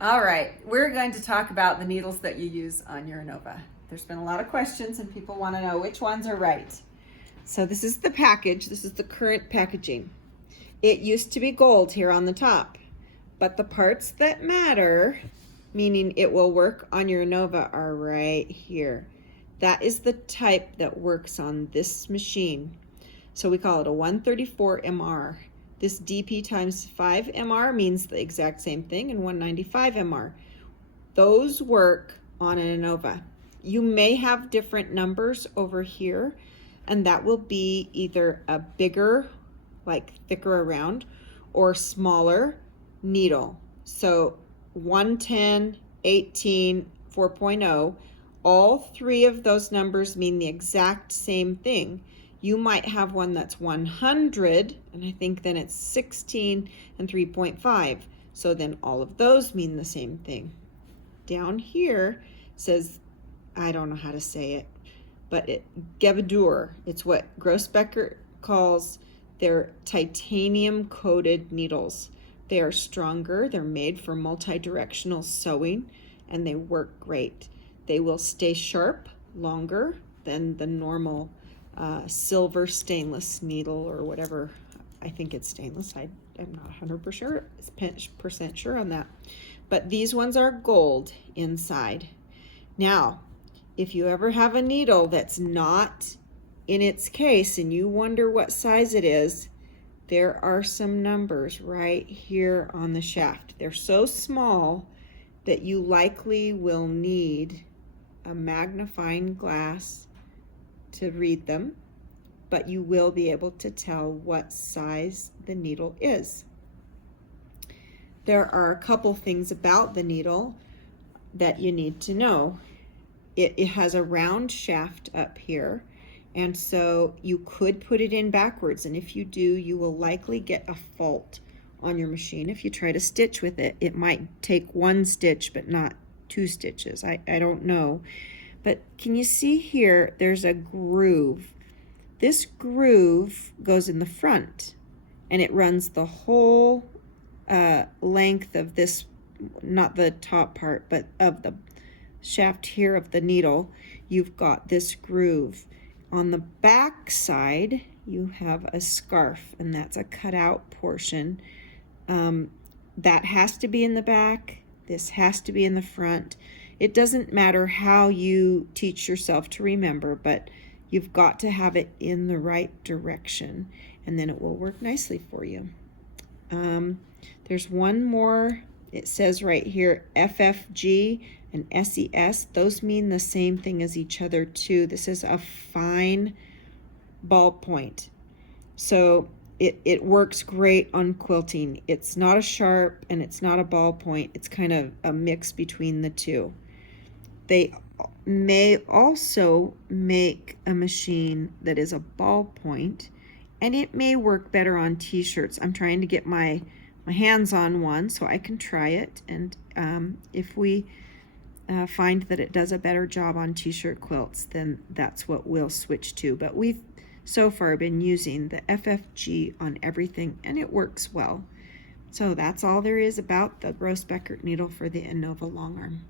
All right, we're going to talk about the needles that you use on your INNOVA. There's been a lot of questions and people want to know which ones are right. So this is the package. This is the current packaging. It used to be gold here on the top, but the parts that matter, meaning it will work on your INNOVA, are right here. That is the type that works on this machine. So we call it a 134 MR. This DP times 5 MR means the exact same thing, and 195 MR. Those work on an INNOVA. You may have different numbers over here, and that will be either a bigger, like thicker around, or smaller needle. So 110, 18, 4.0, all three of those numbers mean the exact same thing. You might have one that's 100, and I think then it's 16 and 3.5. So then all of those mean the same thing. Down here says, I don't know how to say it, but Gevadur. It's what Grossbecker calls their titanium coated needles. They are stronger, they're made for multi-directional sewing, and they work great. They will stay sharp longer than the normal silver stainless needle or whatever. I think it's stainless. I'm not 100% sure on that. But these ones are gold inside. Now, if you ever have a needle that's not in its case and you wonder what size it is, there are some numbers right here on the shaft. They're so small that you likely will need a magnifying glass to read them, but you will be able to tell what size the needle is. There are a couple things about the needle that you need to know. It has a round shaft up here, and so you could put it in backwards, and if you do, you will likely get a fault on your machine. If you try to stitch with it, it might take one stitch but not two stitches. I don't know. But can you see here, there's a groove. This groove goes in the front, and it runs the whole length of this, not the top part, but of the shaft here of the needle. You've got this groove. On the back side, you have a scarf, and that's a cutout portion. That has to be in the back. This has to be in the front. It doesn't matter how you teach yourself to remember, but you've got to have it in the right direction, and then it will work nicely for you. There's one more. It says right here, FFG and SES. Those mean the same thing as each other too. This is a fine ballpoint. So it works great on quilting. It's not a sharp and it's not a ballpoint. It's kind of a mix between the two. They may also make a machine that is a ballpoint, and it may work better on t-shirts. I'm trying to get my hands on one so I can try it, and if we find that it does a better job on t-shirt quilts, then that's what we'll switch to. But we've so far been using the FFG on everything, and it works well. So that's all there is about the Grossbecker needle for the INNOVA Longarm.